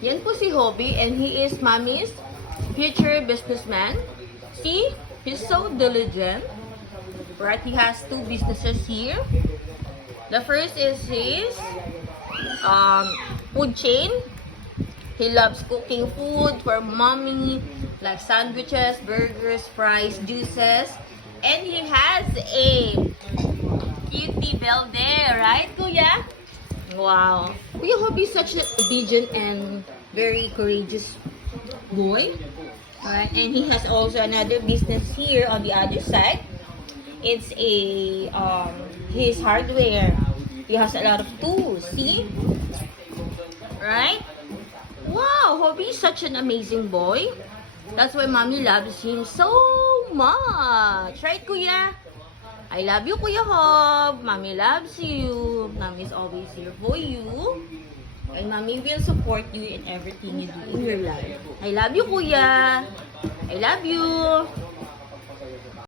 Yan po si Hobby and he is mommy's future businessman. See, he's so diligent. Right, he has two businesses here. The first is his food chain. He loves cooking food for mommy, like sandwiches, burgers, fries, juices. And he has a cutie bell there, right, Kuya? Wow. Kuya Hobby is such an obedient and very courageous boy. Right? And he has also another business here on the other side. It's a his hardware. He has a lot of tools. See? Right? Wow, Hobby is such an amazing boy. That's why mommy loves him so much. Right, Kuya? I love you, Kuya Hob. Mommy loves you. Mommy is always here for you. And mommy will support you in everything you do in your life. I love you, Kuya. I love you.